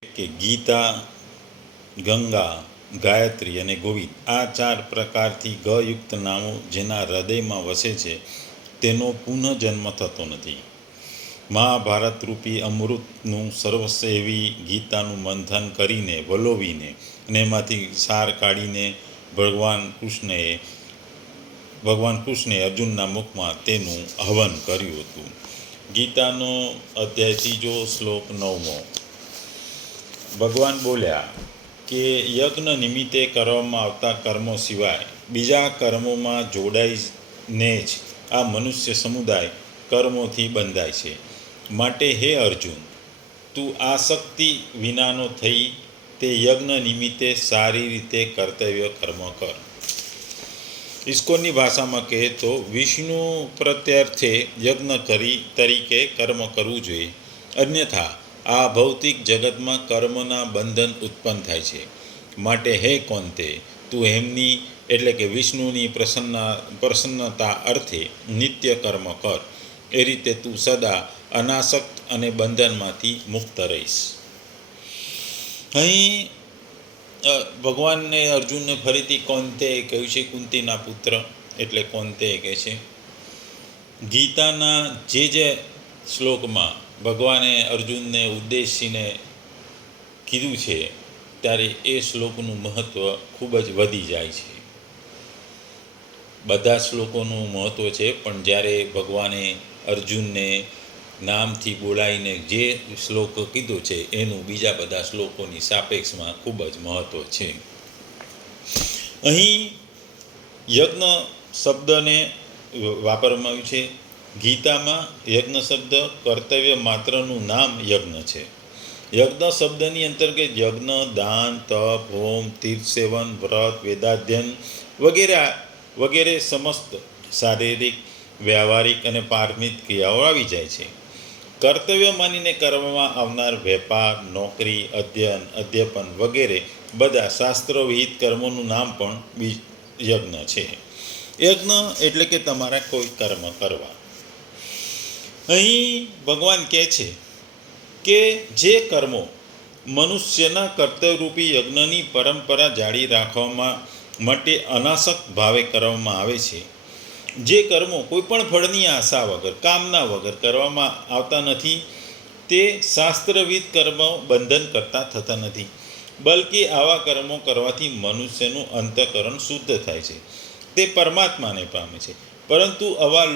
કે ગીતા, ગંગા, ગાયત્રી અને ગોવિંદ આ ચાર પ્રકારથી ગયુક્ત નામો જેના હૃદયમાં વસે છે તેનો પુનઃજન્મ થતો નથી. મહાભારત રૂપી અમૃતનું સર્વસ્વ એવી ગીતાનું મંથન કરીને વલોવીને અને એમાંથી સાર કાઢીને ભગવાન કૃષ્ણે અર્જુનના મુખમાં તેનું હવન કર્યું હતું. ગીતાનો અધ્યાય 3 શ્લોક 9. ભગવાન બોલ્યા કે યજ્ઞ નિમિત્તે કરવામાં આવતા કર્મો સિવાય બીજા કર્મોમાં જોડાઈને જ આ મનુષ્ય સમુદાય કર્મોથી બંધાય છે. માટે હે અર્જુન, તું આસક્તિ વિનાનો થઈ તે યજ્ઞ નિમિત્તે સારી રીતે કર્તવ્ય કર્મ કર. ઇસ્કોનની ભાષામાં કહે તો વિષ્ણુ પ્રત્યર્થે યજ્ઞ તરીકે કર્મ કરવું જોઈએ. અન્યથા આ ભૌતિક જગતમાં કર્મના બંધન ઉત્પન્ન થાય છે. માટે હે કોંતે, તું એમની એટલે કે વિષ્ણુની પ્રસન્નતા અર્થે નિત્ય કર્મ કર. એ રીતે તું સદા અનાસક્ત અને બંધનમાંથી મુક્ત રહીશ. અહીં ભગવાનને અર્જુનને ફરીથી કોંતે કહ્યું છે, કુંતીના પુત્ર એટલે કોંતે કહે છે. ગીતાના જે શ્લોકમાં ભગવાને અર્જુનને ઉદ્દેશીને કીધું છે ત્યારે એ શ્લોકનું મહત્ત્વ ખૂબ જ વધી જાય છે. બધા શ્લોકોનું મહત્ત્વ છે, પણ જ્યારે ભગવાને અર્જુનને નામથી બોલાવીને જે શ્લોક કીધો છે એનું બીજા બધા શ્લોકોની સાપેક્ષમાં ખૂબ જ મહત્ત્વ છે. અહીં યજ્ઞ શબ્દને વાપરવામાં આવ્યું છે. ગીતામાં યજ્ઞ શબ્દ કર્તવ્ય માત્રનું નામ યજ્ઞ છે. યજ્ઞ શબ્દની અંતર્ગત યજ્ઞ, દાન, તપ, હોમ, તીર્થસેવન, વ્રત, વેદાધ્યન વગેરે સમસ્ત શારીરિક, વ્યવહારિક અને પારમિત ક્રિયાઓ આવી જાય છે. કર્તવ્ય માનીને કરવામાં આવનાર વેપાર, નોકરી, અધ્યયન, અધ્યાપન વગેરે બધા શાસ્ત્રવિહિત કર્મોનું નામ પણ યજ્ઞ છે. યજ્ઞ એટલે કે તમારા કોઈ કર્મ કરવા. અહીં ભગવાન કહે છે કે જે કર્મો મનુષ્યના કર્તવ્યરૂપી યજ્ઞની પરંપરા જાળી રાખવામાં માટે અનાસક્ત ભાવે કરવામાં આવે છે, જે કર્મો કોઈપણ ફળની આશા વગર, કામના વગર કરવામાં આવતા નથી, તે શાસ્ત્રવિધ કર્મો બંધન કરતા થતા નથી. બલકે આવા કર્મો કરવાથી મનુષ્યનું અંતઃકરણ શુદ્ધ થાય છે, તે પરમાત્માને પામે છે. પરંતુ આવા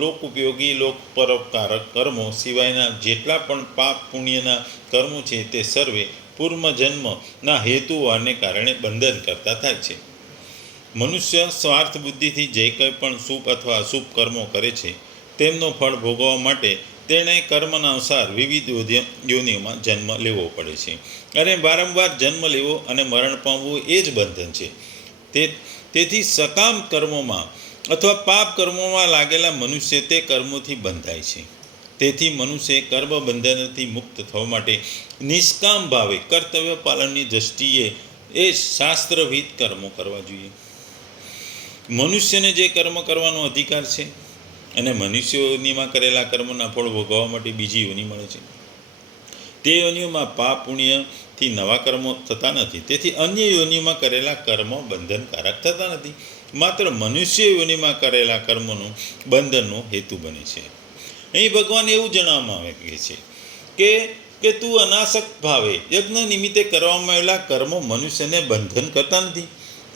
લોકોપયોગી, લોકપરોપકારક કર્મો સિવાયના જેટલા પણ પાપ પુણ્યના કર્મો છે તે સર્વે પૂર્વજન્મના હેતુઓને કારણે બંધન કરતા થાય છે. મનુષ્ય સ્વાર્થ બુદ્ધિથી જે કંઈ પણ શુભ અથવા અશુભ કર્મો કરે છે તેમનો ફળ ભોગવવા માટે તેણે કર્મના અનુસાર વિવિધ યોનિઓમાં જન્મ લેવો પડે છે. અને વારંવાર જન્મ લેવો અને મરણ પામવું એ જ બંધન છે. તેથી સકામ કર્મોમાં અથવા પાપ કર્મોમાં લાગેલા મનુષ્ય તે કર્મોથી બંધાય છે. તેથી મનુષ્ય કર્મ બંધનથી મુક્ત થવા માટે નિષ્કામ ભાવે કર્તવ્ય પાલનની દૃષ્ટિએ એ શાસ્ત્રવિહિત કર્મો કરવા જોઈએ. મનુષ્યને જે કર્મ કરવાનો અધિકાર છે અને મનુષ્ય યોનિમાં કરેલા કર્મના ફળ ભોગવવા માટે બીજી યોનિ મળે છે. તે યોનિઓમાં પાપ પુણ્યથી નવા કર્મો થતા નથી. તેથી અન્ય યોનિમાં કરેલા કર્મો બંધનકારક થતા નથી. માત્ર મનુષ્ય યોનિમાં કરેલા કર્મોનું બંધનનો હેતુ બને છે. અહીં ભગવાન એવું જણાવવામાં આવે છે કે તું અનાસક્ત ભાવે યજ્ઞ નિમિત્તે કરવામાં આવેલા કર્મો મનુષ્યને બંધન કરતા નથી,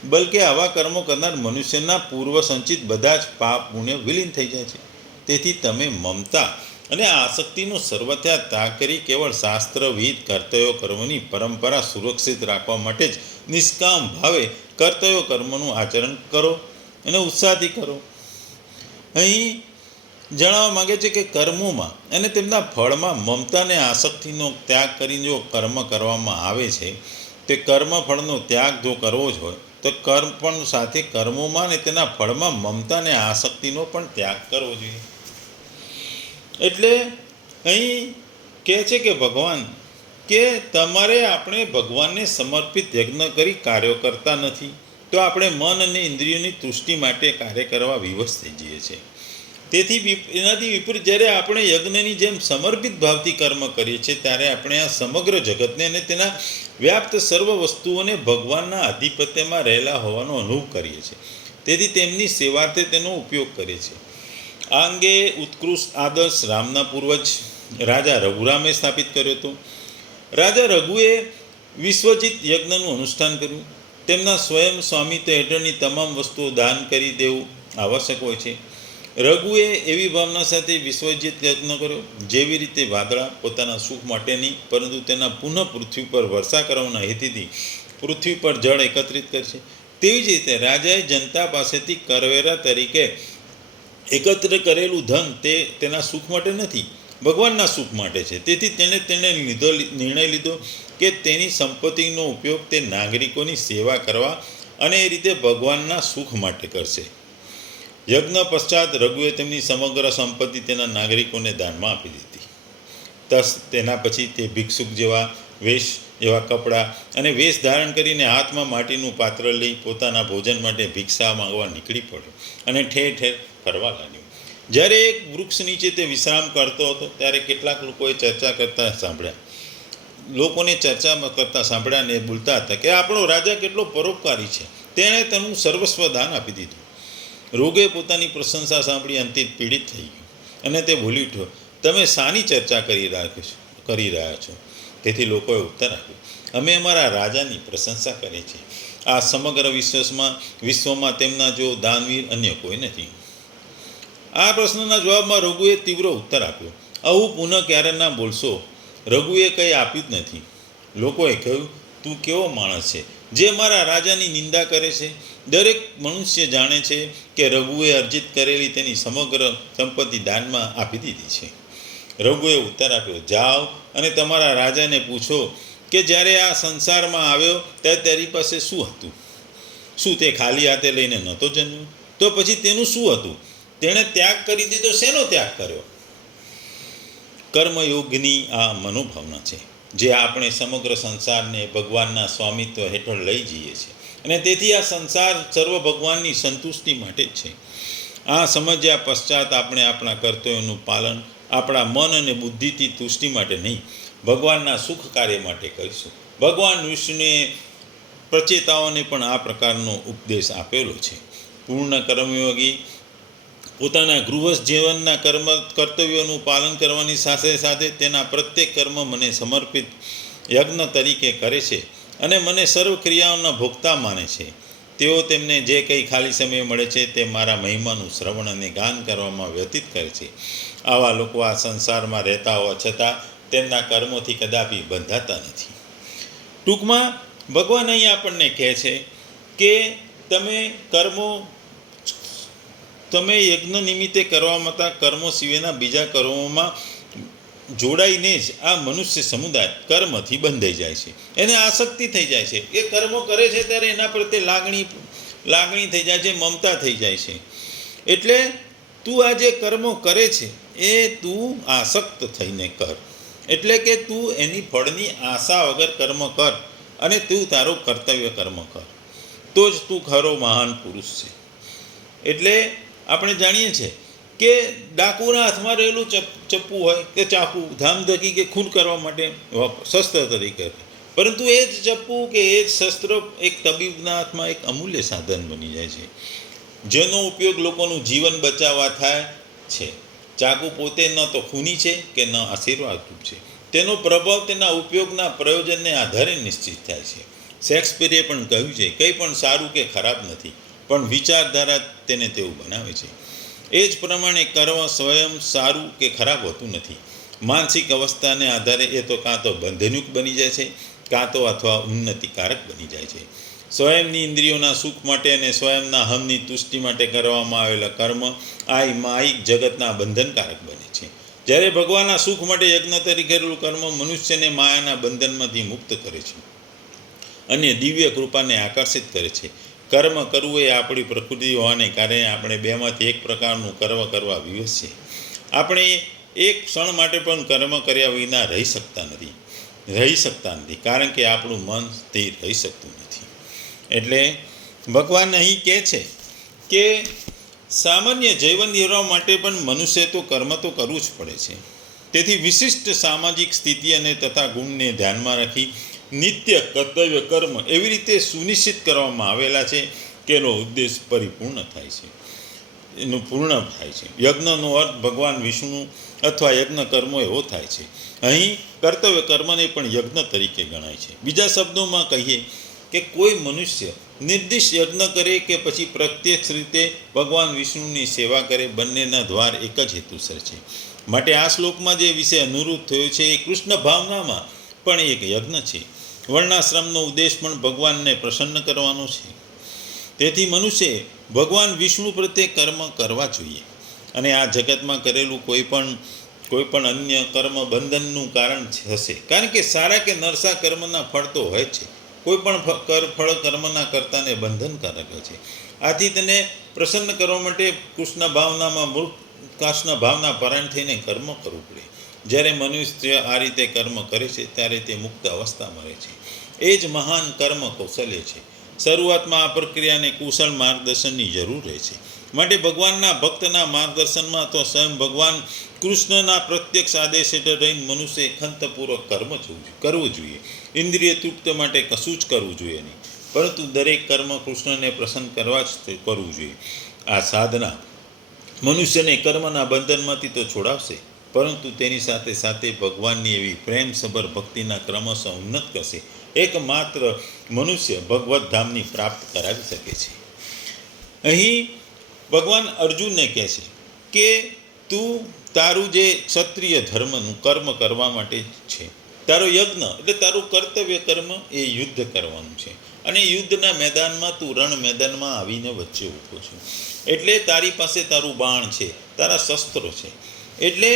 બલકે આવા કર્મો કરનાર મનુષ્યના પૂર્વ સંચિત બધા જ પાપ પુણ્ય વિલીન થઈ જાય છે. તેથી તમે મમતા અને આસક્તિનો સર્વથા ત્યાગ કરી કેવળ શાસ્ત્રવિહિત કર્તવ્ય કર્મોની પરંપરા સુરક્ષિત રાખવા માટે જ નિષ્કામ ભાવે કર્તવ્ય કર્મોનું આચરણ કરો અને ઉત્સાહથી કરો. અહીં જણાવવા માગે છે કે કર્મોમાં અને તેમના ફળમાં મમતા અને આસક્તિનો ત્યાગ કરીને જો કર્મ કરવામાં આવે છે, તે કર્મ ફળનો ત્યાગ જો કરવો જ હોય તો કર્મ પણ સાથે કર્મોમાં અને તેના ફળમાં મમતા અને આસક્તિનો પણ ત્યાગ કરવો જોઈએ. એટલે અહીં કહે છે કે ભગવાન કે તમારે આપણે ભગવાનને સમર્પિત યજ્ઞ કરી કાર્યો કરતા નથી તો આપણે મન અને ઇન્દ્રિયોની તુષ્ટિ માટે કાર્ય કરવા વિવશ થઈ જઈએ છીએ. તેથી એનાથી વિપરીત જ્યારે આપણે યજ્ઞની જેમ સમર્પિત ભાવથી કર્મ કરીએ છીએ ત્યારે આપણે આ સમગ્ર જગતને અને તેના વ્યાપ્ત સર્વ વસ્તુઓને ભગવાનના આધિપત્યમાં રહેલા હોવાનો અનુભવ કરીએ છીએ. તેથી તેમની સેવાર્થે તેનો ઉપયોગ કરીએ છીએ. આ અંગે ઉત્કૃષ્ટ આદર્શ રામના પૂર્વજ રાજા રઘુરામે સ્થાપિત કર્યો હતો. રાજા રઘુએ વિશ્વજિત યજ્ઞનું અનુષ્ઠાન કર્યું. તેમના સ્વયં સ્વામિત્વ હેઠળની તમામ વસ્તુઓ દાન કરી દેવું આવશ્યક હોય છે. રઘુએ એવી ભાવના સાથે વિશ્વજિત યજ્ઞ કર્યો જેવી રીતે વાદળા પોતાના સુખ માટે નહીં પરંતુ તેના પુનઃ પૃથ્વી પર વર્ષા કરવાના હેતુથી પૃથ્વી પર જળ એકત્રિત કરશે, તેવી જ રીતે રાજાએ જનતા પાસેથી કરવેરા તરીકે એકત્ર કરેલું ધન તેના સુખ માટે નથી, ભગવાનના સુખ માટે છે. તેથી તેણે નિર્ણય લીધો કે તેની સંપત્તિનો ઉપયોગ તે નાગરિકોની સેવા કરવા અને એ રીતે ભગવાનના સુખ માટે કરશે. યજ્ઞ પશ્ચાત રઘુએ તેમની સમગ્ર સંપત્તિ તેના નાગરિકોને દાનમાં આપી દીધી. તેના પછી તે ભિક્ષુક જેવા કપડાં અને વેશ ધારણ કરીને હાથમાં માટીનું પાત્ર લઈ પોતાના ભોજન માટે ભિક્ષા માંગવા નીકળી પડ્યો અને ઠેર ઠેર ફરવા લાગ્યો. જ્યારે એક વૃક્ષ નીચે તે વિશ્રામ કરતો હતો ત્યારે કેટલાક લોકોએ ચર્ચા કરતા સાંભળ્યા અને બોલતા હતા કે આપણો રાજા કેટલો પરોપકારી છે, તેણે તેનું સર્વસ્વ દાન આપી દીધું. રોગે પોતાની પ્રશંસા સાંભળી અંતે પીડિત થઈ ગયો અને તે બોલી ઉઠ્યો, તમે શાની ચર્ચા કરી રહ્યા છો? તેથી લોકોએ ઉત્તર આપ્યો, અમે અમારા રાજાની પ્રશંસા કરીએ છીએ. આ સમગ્ર વિશ્વમાં તેમના જો દાનવીર અન્ય કોઈ નથી. આ પ્રશ્નના જવાબમાં રઘુએ તીવ્ર ઉત્તર આપ્યો, આવું પુનઃ ક્યારે ના બોલશો. રઘુએ કંઈ આપ્યું જ નથી. લોકોએ કહ્યું, તું કેવો માણસ છે જે મારા રાજાની નિંદા કરે છે? દરેક મનુષ્ય જાણે છે કે રઘુએ અર્જિત કરેલી તેની સમગ્ર સંપત્તિ દાનમાં આપી દીધી છે. રઘુએ ઉત્તર આપ્યો, જાઓ અને તમારા રાજાને પૂછો કે જ્યારે આ સંસારમાં આવ્યો ત્યારે તેની પાસે શું હતું? શું તે ખાલી હાથે લઈને નહોતો જન્મ્યો? તો પછી તેનું શું હતું? તેણે ત્યાગ કરી દીધો. શેનો ત્યાગ કર્યો? કર્મયોગની આ મનોભાવના છે જે આપણે સમગ્ર સંસારને ભગવાનના સ્વામિત્વ હેઠળ લઈ જઈએ છીએ અને તેથી આ સંસાર સર્વ ભગવાનની સંતુષ્ટિ માટે જ છે. આ સમજ્યા પશ્ચાત આપણે આપણા કર્તવ્યોનું પાલન આપણા મન અને બુદ્ધિથી તુષ્ટિ માટે નહીં, ભગવાનના સુખ કાર્ય માટે કરીશું. ભગવાન વિષ્ણુએ પ્રચેતાઓને પણ આ પ્રકારનો ઉપદેશ આપેલો છે. પૂર્ણ કર્મયોગી પોતાના ગૃહસ્થ જીવનના કર્તવ્યોનું પાલન કરવાની સાથે સાથે તેના પ્રત્યેક કર્મ મને સમર્પિત યજ્ઞ તરીકે કરે છે અને મને સર્વ ક્રિયાઓના ભોગતા માને છે. તેઓ તેમને જે કંઈ ખાલી સમય મળે છે તે મારા મહિમાનું શ્રવણ અને ગાન કરવામાં વ્યતીત કરે છે. આવા લોકો આ સંસારમાં રહેતા હોવા છતાં તેમના કર્મોથી કદાપી બંધાતા નથી. ટૂંકમાં ભગવાન અહીં આપણને કહે છે કે તમે યજ્ઞ નિમિત્તે કરવામાં કર્મો સિવાયના બીજા કર્મોમાં જોડાઈને જ આ મનુષ્ય સમુદાય કર્મથી બંધાઈ જાય છે, એને આસક્તિ થઈ જાય છે. એ કર્મો કરે છે ત્યારે એના પ્રત્યે લાગણી થઈ જાય છે, મમતા થઈ જાય છે. એટલે તું આ જે કર્મો કરે છે એ તું આસક્ત થઈને કર. એટલે કે તું એની ફળની આશા વગર કર્મ કર અને તું તારું કર્તવ્ય કર્મ કર, તો જ તું ખરો મહાન પુરુષ છે. એટલે આપણે જાણીએ છીએ કે ડાકુના હાથમાં રહેલું ચપ્પુ હોય કે ચાકુ ધામધકી કે ખૂન કરવા માટે શસ્ત્ર તરીકે, પરંતુ એ જ ચપ્પુ કે એ જ શસ્ત્ર એક તબીબના હાથમાં એક અમૂલ્ય સાધન બની જાય છે જેનો ઉપયોગ લોકોનું જીવન બચાવવા થાય છે. ચાકુ પોતે ન તો ખૂની છે કે ન આશીર્વાદરૂપ છે. તેનો પ્રભાવ તેના ઉપયોગના પ્રયોજનને આધારે નિશ્ચિત થાય છે. શેક્સપિયરે પણ કહ્યું છે, કંઈ પણ સારું કે ખરાબ નથી, પણ વિચારધારા તેને તેવું બનાવે છે. એ જ પ્રમાણે કર્મ સ્વયં સારું કે ખરાબ હોતું નથી. માનસિક અવસ્થાને આધારે એ તો કાં તો બંધનુક બની જાય છે કાં તો અથવા ઉન્નતિકારક બની જાય છે. સ્વયંની ઇન્દ્રિયોના સુખ માટે અને સ્વયંના હમની તુષ્ટિ માટે કરવામાં આવેલા કર્મ આ માયિક જગતના બંધનકારક બને છે. જ્યારે ભગવાનના સુખ માટે યજ્ઞ તરીકે કરેલું કર્મ મનુષ્યને માયાના બંધનમાંથી મુક્ત કરે છે અને દિવ્ય કૃપાને આકર્ષિત કરે છે. કર્મ કરવું એ આપણી પ્રકૃતિ હોવાને કારણે આપણે બેમાંથી એક પ્રકારનું કર્મ કરવા વિવશ છે. આપણે એક ક્ષણ માટે પણ કર્મ કર્યા વિના રહી શકતા નથી કારણ કે આપણું મન સ્થિર રહી શકતું નથી. એટલે ભગવાન અહીં કહે છે કે સામાન્ય જીવન નિર્વાહ માટે પણ મનુષ્ય તો કર્મ તો કરવું જ પડે છે. તેથી વિશિષ્ટ સામાજિક સ્થિતિ અને તથા ગુણને ધ્યાનમાં રાખી નિત્ય કર્તવ્ય કર્મ એવી રીતે સુનિશ્ચિત કરવામાં આવેલા છે કે એનો ઉદ્દેશ પરિપૂર્ણ થાય છે, એનું પૂર્ણ થાય છે. યજ્ઞનો અર્થ ભગવાન વિષ્ણુ અથવા યજ્ઞ કર્મો એવો થાય છે. અહીં કર્તવ્ય કર્મને પણ યજ્ઞ તરીકે ગણાય છે. બીજા શબ્દોમાં કહીએ કે કોઈ મનુષ્ય નિર્દિષ્ટ યજ્ઞ કરે કે પછી પ્રત્યક્ષ રીતે ભગવાન વિષ્ણુની સેવા કરે, બંનેના દ્વાર એક જ હેતુસર છે. માટે આ શ્લોકમાં જે વિષય અનુરૂપ થયો છે એ કૃષ્ણ ભાવનામાં પણ એક યજ્ઞ છે. વર્ણાશ્રમનો ઉદ્દેશ પણ ભગવાનને પ્રસન્ન કરવાનો છે. તેથી મનુષ્યએ ભગવાન વિષ્ણુ પ્રત્યે કર્મ કરવા જોઈએ અને આ જગતમાં કરેલું કોઈ પણ અન્ય કર્મ બંધનનું કારણ હશે. કારણ કે સારા કે નરસા કર્મના ફળ તો હોય જ છે. કોઈ પણ ફળ કર્મના કર્તાને બંધનકારક હોય છે. આથી તેને પ્રસન્ન કરવા માટે કૃષ્ણ ભાવના પરાયણ થઈને કર્મ કરવું પડે. જ્યારે મનુષ્ય આ રીતે કર્મ કરે છે ત્યારે તે મુક્ત અવસ્થામાં રહે છે. એ જ મહાન કર્મ કૌશલ્ય છે. શરૂઆતમાં આ પ્રક્રિયાને કુશળ માર્ગદર્શનની જરૂર રહે છે. માટે ભગવાનના ભક્તના માર્ગદર્શનમાં અથવા સ્વયં ભગવાન કૃષ્ણના પ્રત્યક્ષ આદેશ હેઠળ રહીને મનુષ્યએ ખંતપૂર્વક કર્મ કરવું જોઈએ. ઇન્દ્રિય તૃપ્ત માટે કશું જ કરવું જોઈએ નહીં, પરંતુ દરેક કર્મ કૃષ્ણને પ્રસન્ન કરવા જ કરવું જોઈએ. આ સાધના મનુષ્યને કર્મના બંધનમાંથી તો છોડાવશે, પરંતુ તેની સાથે સાથે ભગવાનની એવી પ્રેમસભર ભક્તિના ક્રમશઃ ઉન્નત કરશે. એકમાત્ર મનુષ્ય ભગવત ધામની પ્રાપ્ત કરાવી શકે છે. અહીં ભગવાન અર્જુનને કહે છે કે તું તારું જે ક્ષત્રિય ધર્મનું કર્મ કરવા માટે છે, તારો યજ્ઞ એટલે તારું કર્તવ્ય કર્મ એ યુદ્ધ કરવાનું છે. અને યુદ્ધના મેદાનમાં તું રણ મેદાનમાં આવીને વચ્ચે ઊભો છે. એટલે તારી પાસે તારું બાણ છે, તારા શસ્ત્રો છે. એટલે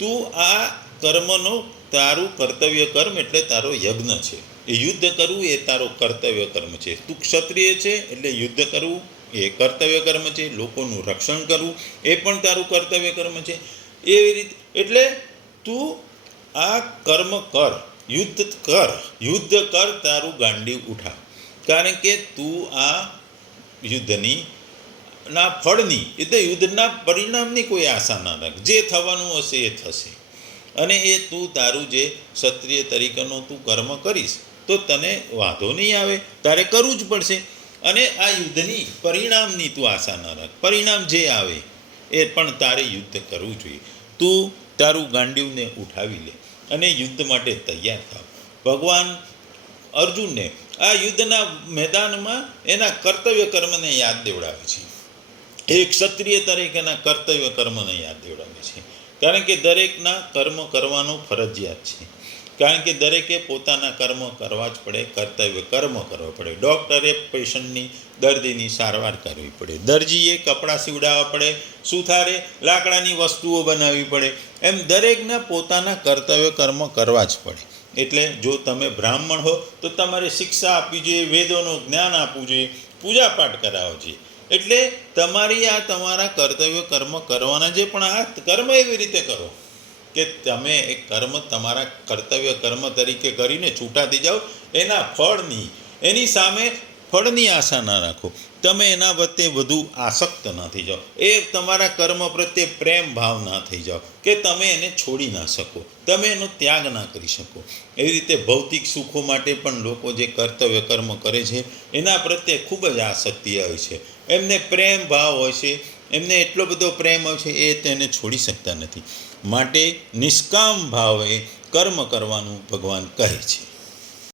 તું આ કર્મનો તારું કર્તવ્ય કર્મ એટલે તારો યજ્ઞ છે. એ યુદ્ધ કરવું એ તારો કર્તવ્ય કર્મ છે. તું ક્ષત્રિય છે એટલે યુદ્ધ કરવું એ કર્તવ્ય કર્મ છે. લોકોનું રક્ષણ કરવું એ પણ તારું કર્તવ્ય કર્મ છે. એવી રીતે એટલે તું આ કર્મ કર, યુદ્ધ કર, તારું ગાંડી ઉઠાવ. કારણ કે તું આ યુદ્ધની ફળની એટલે યુદ્ધના પરિણામની કોઈ આશા ના રાખ. જે થવાનું હશે એ થશે. અને એ તું તારું જે ક્ષત્રિય તરીકેનો તું કર્મ કરીશ તો તને વાંધો નહીં આવે, તારે કરવું જ પડશે. અને આ યુદ્ધની પરિણામની તું આશા ના રાખ. પરિણામ જે આવે એ પણ તારે યુદ્ધ કરવું જોઈએ. તું તારું ગાંડીવને ઉઠાવી લે અને યુદ્ધ માટે તૈયાર થાવ. ભગવાન અર્જુનને આ યુદ્ધના મેદાનમાં એના કર્તવ્ય કર્મને યાદ દેવડાવે છે. એ ક્ષત્રિય તરીકેના કર્તવ્ય કર્મને યાદ દેવડાવે છે. કારણ કે દરેકના કર્મ કરવાનો ફરજિયાત છે. કારણ કે દરેકે પોતાના કર્મ કરવા જ પડે, કર્તવ્ય કર્મ કરવા પડે. ડૉક્ટરે પેશન્ટની દર્દીની સારવાર કરવી પડે, દરજીએ કપડાં સીવડાવવા પડે, સુથારે લાકડાની વસ્તુઓ બનાવવી પડે. એમ દરેકના પોતાના કર્તવ્ય કર્મ કરવા જ પડે. એટલે જો તમે બ્રાહ્મણ હો તો તમારે શિક્ષા આપવી જોઈએ, વેદોનું જ્ઞાન આપવું જોઈએ, પૂજાપાઠ કરાવવો જોઈએ. એટલે તમારા કર્તવ્ય કર્મ કરવાના છે, પણ આ કર્મ એવી રીતે કરો કે તમે એ કર્મ તમારા કર્તવ્ય કર્મ તરીકે કરીને છૂટા થઈ જાઓ. એની સામે ફળની આશા ના રાખો. તમે એના પ્રત્યે વધુ આસક્ત ના થઈ જાઓ. એ તમારા કર્મ પ્રત્યે પ્રેમ ભાવ ના થઈ જાઓ કે તમે એને છોડી ના શકો, તમે એનો ત્યાગ ના કરી શકો. એવી રીતે ભૌતિક સુખો માટે પણ લોકો જે કર્તવ્ય કર્મ કરે છે એના પ્રત્યે ખૂબ જ આસક્તિ હોય છે. એમને પ્રેમ ભાવ હોય છે, એમને એટલો બધો પ્રેમ હોય છે એ તેને છોડી શકતા નથી. માટે નિષ્કામ ભાવે કર્મ કરવાનું ભગવાન કહે છે.